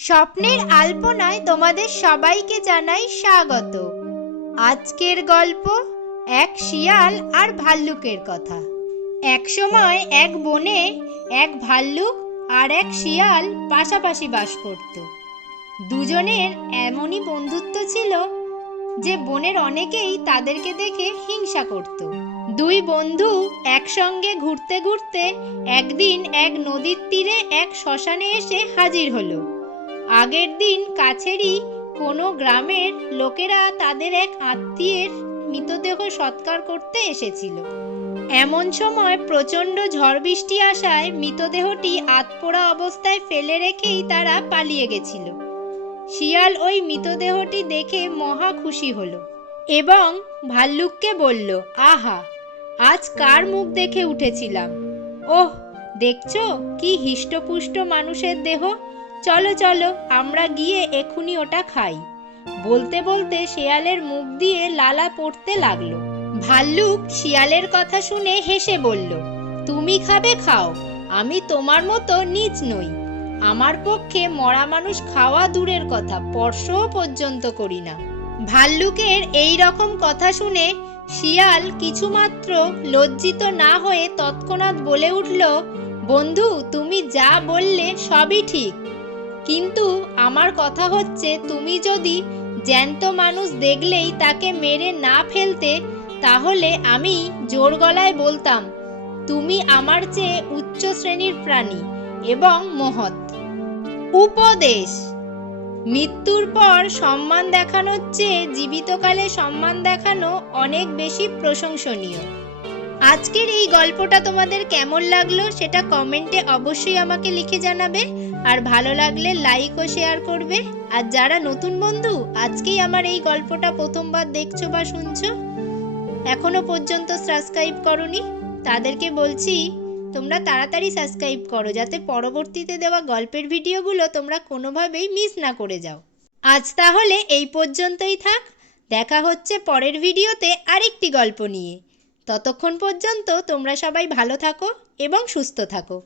স্বপ্নের আলপনায় তোমাদের সবাইকে জানাই স্বাগত। আজকের গল্প এক শিয়াল আর ভাল্লুকের কথা। এক সময় এক বনে এক ভাল্লুক আর এক শিয়াল পাশাপাশি বাস করত। দুজনের এমনই বন্ধুত্ব ছিল যে বনের অনেকেই তাদেরকে দেখে হিংসা করত। দুই বন্ধু একসঙ্গে ঘুরতে ঘুরতে একদিন এক নদীর তীরে এক শ্মশানে এসে হাজির হলো। আগের দিন কাছেরই কোনো গ্রামের লোকেরা তাদের এক আত্মীয়ের মৃতদেহ সৎকার করতে এসেছিল। এমন সময় প্রচণ্ড ঝড় বৃষ্টি আসায় মৃতদেহটি আধপোড়া অবস্থায় ফেলে রেখেই তারা পালিয়ে গেছিল। শিয়াল ওই মৃতদেহটি দেখে মহা খুশি হলো এবং ভাল্লুককে বলল, আহা, আজ কার মুখ দেখে উঠেছিলাম! ওহ, দেখছো কি হিষ্টপুষ্ট মানুষের দেহ! চলো চলো, আমরা গিয়ে এখুনি ওটা খাই। বলতে বলতে শিয়ালের মুখ দিয়ে লালা পড়তে লাগলো। ভাল্লুক শিয়ালের কথা শুনে হেসে বলল, তুমি খাবে খাও, আমি তোমার মতো নীচ নই। আমার পক্ষে মরা মানুষ খাওয়া দূরের কথা, স্পর্শও পর্যন্ত করি না। ভাল্লুকের এই রকম কথা শুনে শিয়াল কিছুমাত্র লজ্জিত না হয়ে তৎক্ষণাৎ বলে উঠল, বন্ধু, তুমি যা বললে সবই ঠিক, কিন্তু আমার কথা হচ্ছে, তুমি যদি জ্যান্ত মানুষ দেখলেই তাকে মেরে না ফেলতে, তাহলে আমি জোর গলায় বলতাম তুমি আমার চেয়ে উচ্চ শ্রেণীর প্রাণী এবং মহৎ। উপদেশ: মৃত্যুর পর সম্মান দেখানোর চেয়ে জীবিতকালে সম্মান দেখানো অনেক বেশি প্রশংসনীয়। আজকের এই গল্পটা তোমাদের কেমন লাগলো সেটা কমেন্টে অবশ্যই আমাকে লিখে জানাবে, আর ভালো লাগলে লাইক ও শেয়ার করবে। আর যারা নতুন বন্ধু আজকেই আমার এই গল্পটা প্রথমবার দেখছো বা শুনছো, এখনো পর্যন্ত সাবস্ক্রাইব করোনি, তাদেরকে বলছি তোমরা তাড়াতাড়ি সাবস্ক্রাইব করো, যাতে পরবর্তীতে দেওয়া গল্পের ভিডিওগুলো তোমরা কোনোভাবেই মিস না করে যাও। আজ তাহলে এই পর্যন্তই থাক, দেখা হচ্ছে পরের ভিডিওতে আরেকটি গল্প নিয়ে। ততক্ষণ পর্যন্ত তোমরা সবাই ভালো থাকো এবং সুস্থ থাকো।